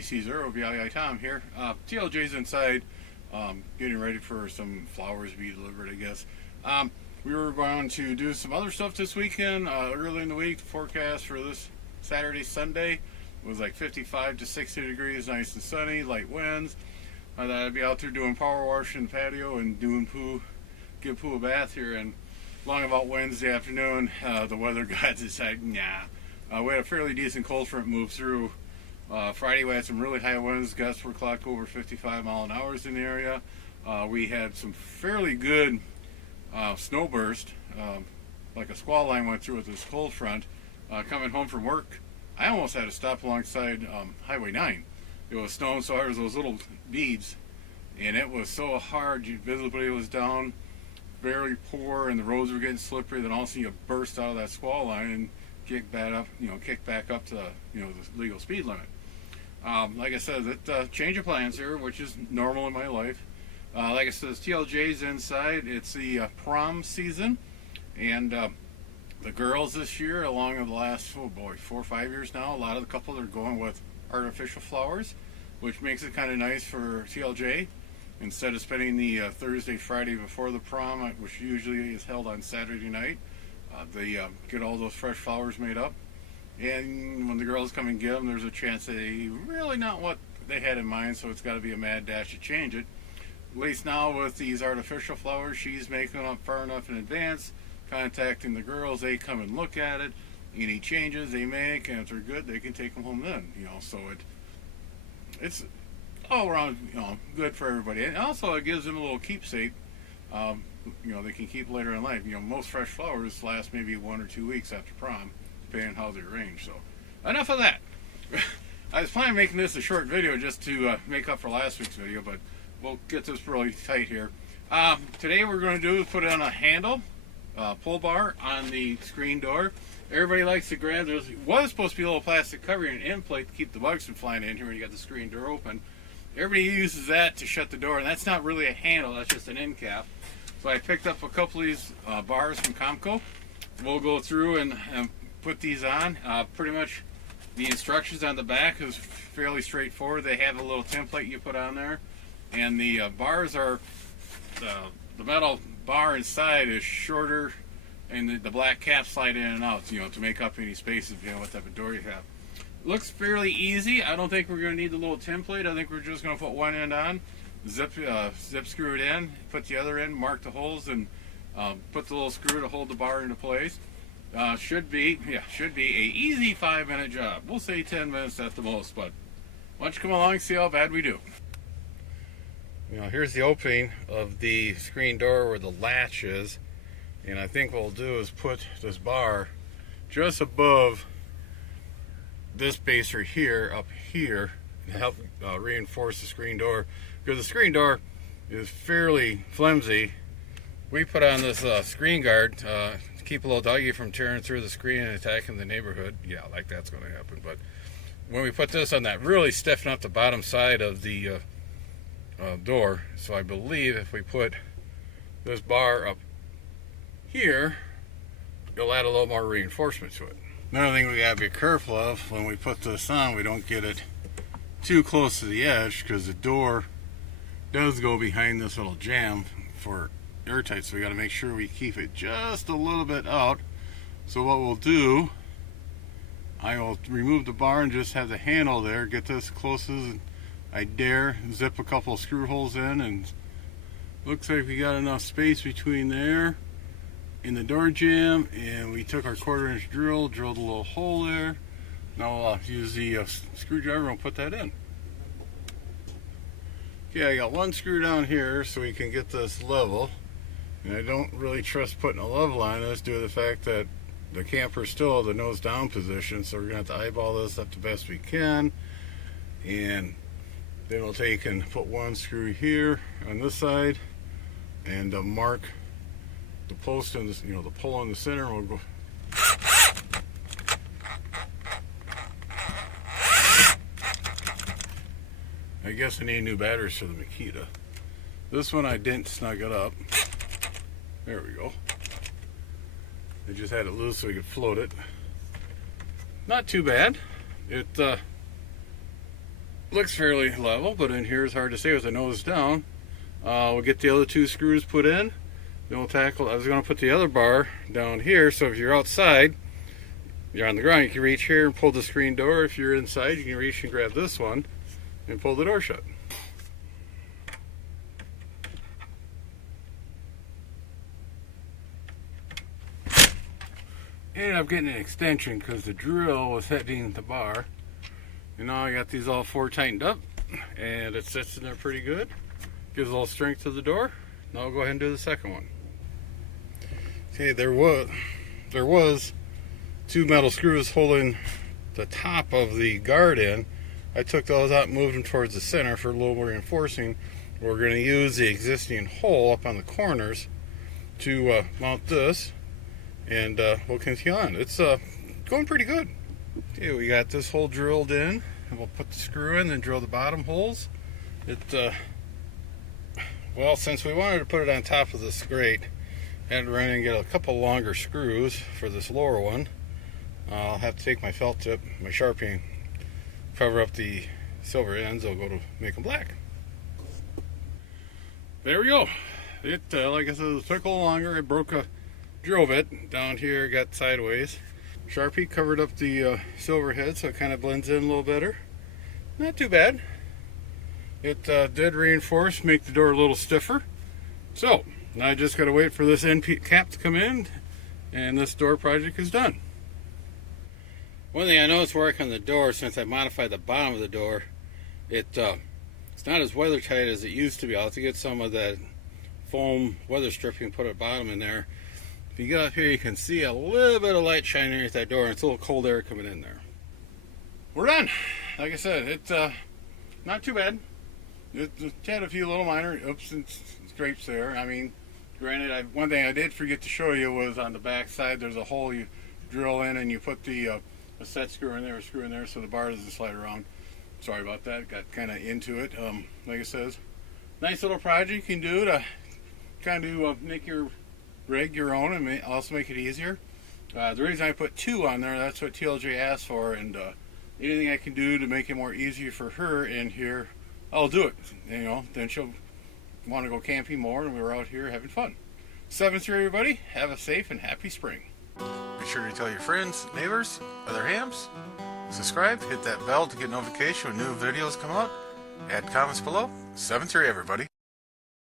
JC0 VII Tom here. TLJ's inside, getting ready for some flowers to be delivered, I guess. We were going to do some other stuff this weekend. Early in the week, the forecast for this Saturday, Sunday was like 55 to 60 degrees, nice and sunny, light winds. I thought I'd be out there doing power wash in the patio and doing poo, give poo a bath here. And long about Wednesday afternoon, the weather gods decided, nah. We had a fairly decent cold front move through. Friday we had some really high winds, gusts were clocked over 55 mile an hour in the area. We had some fairly good snow burst, like a squall line went through with this cold front. Coming home from work, I almost had to stop alongside Highway 9. It was snowing so hard as those little beads, and it was so hard, visibility was down, very poor, and the roads were getting slippery. Then all of a sudden you burst out of that squall line and kick back up to the legal speed limit. Like I said, that change of plans here, which is normal in my life. Like I said, TLJ's inside. It's the prom season, and the girls this year, along with the last 4 or 5 years now, a lot of the couples are going with artificial flowers, which makes it kind of nice for TLJ. Instead of spending the Thursday, Friday before the prom, which usually is held on Saturday night, they get all those fresh flowers made up. And when the girls come and get them, there's a chance they really not what they had in mind, so it's got to be a mad dash to change it. At least now with these artificial flowers, she's making them up far enough in advance, contacting the girls, they come and look at it, any changes they make, and if they're good, they can take them home then. So it's all around, good for everybody. And also it gives them a little keepsake, they can keep later in life. Most fresh flowers last maybe 1 or 2 weeks after prom, depending on how they're arranged. So enough of that. I was planning on making this a short video just to make up for last week's video, but we'll get this really tight here. Today we're going to do is put on a handle, pull bar on the screen door. Everybody likes to grab, there was supposed to be a little plastic covering and end plate to keep the bugs from flying in here when you got the screen door open. Everybody uses that to shut the door, and that's not really a handle, that's just an end cap. So I picked up a couple of these bars from Comco. We'll go through and put these on. Pretty much the instructions on the back is fairly straightforward. They have a little template you put on there, and the bars are, the metal bar inside is shorter, and the black caps slide in and out, to make up any spaces, what type of door you have. Looks fairly easy. I don't think we're going to need the little template. I think we're just going to put one end on, zip screw it in, put the other end, mark the holes, and put the little screw to hold the bar into place. Should be a easy 5-minute job. We'll say 10 minutes at the most, but why don't you come along and see how bad we do. Here's the opening of the screen door where the latch is, and I think what we'll do is put this bar just above this spacer here, up here, to help reinforce the screen door, because the screen door is fairly flimsy. We put on this screen guard to keep a little doggy from tearing through the screen and attacking the neighborhood. Like that's going to happen. But when we put this on, that really stiffen up the bottom side of the door. So I believe if we put this bar up here, it'll add a little more reinforcement to it. Another thing we gotta be careful of when we put this on, we don't get it too close to the edge, because the door does go behind this little jamb for airtight, so we gotta make sure we keep it just a little bit out. So what we'll do, I will remove the bar and just have the handle there, get this close as I dare, zip a couple of screw holes in, and looks like we got enough space between there in the door jamb, and we took our 1/4-inch drill, drilled a little hole there. Now I'll use the screwdriver and put that in. Okay, I got one screw down here so we can get this level, and I don't really trust putting a level on this due to the fact that the camper's still at the nose down position, so we're going to have to eyeball this up the best we can. And then we'll take and put one screw here on this side and mark the post and the pull in the center. We'll go. I guess I need new batteries for the Makita. This one I didn't snug it up. There we go. I just had it loose so we could float it. Not too bad. It looks fairly level, but in here it's hard to see with the nose down. We'll get the other 2 screws put in. Then we'll tackle. I was going to put the other bar down here, so if you're outside, you're on the ground, you can reach here and pull the screen door. If you're inside, you can reach and grab this one and pull the door shut. Ended up getting an extension because the drill was hitting the bar. And now I got these all 4 tightened up, and it sits in there pretty good. Gives a little strength to the door. Now I'll go ahead and do the second one. Okay, there was 2 metal screws holding the top of the guard in. I took those out and moved them towards the center for a little more reinforcing. We're going to use the existing hole up on the corners to mount this, and we'll continue on. It's going pretty good. Okay, we got this hole drilled in, and we'll put the screw in and drill the bottom holes. Well, since we wanted to put it on top of this grate, I had to run in and get a couple longer screws for this lower one. I'll have to take my felt tip, my Sharpie, and cover up the silver ends. I'll go to make them black. There we go. It, like I said, it took a little longer. I broke a drill bit down here, got sideways. Sharpie covered up the silver head so it kind of blends in a little better. Not too bad. It did reinforce, make the door a little stiffer. So, now I just got to wait for this end cap to come in, and this door project is done. One thing I noticed working on the door, since I modified the bottom of the door, it's not as weather tight as it used to be. I'll have to get some of that foam weather stripping and put at the bottom in there. If you get up here, you can see a little bit of light shining underneath that door, and it's a little cold air coming in there. We're done. Like I said, it's not too bad. It had a few little minor oops and scrapes there. I mean, granted, one thing I did forget to show you was on the back side, there's a hole you drill in, and you put a set screw in there, so the bar doesn't slide around. Sorry about that. Got kind of into it. Like I said, nice little project you can do to kind of make your rig your own and also make it easier. The reason I put 2 on there, that's what TLJ asked for, and anything I can do to make it more easy for her in here, I'll do it. You know, then she'll want to go camping more, and we were out here having fun. 7-3 everybody. Have a safe and happy spring. Be sure to tell your friends, neighbors, other hams. Subscribe, hit that bell to get notification when new videos come out. Add comments below. 7-3 everybody.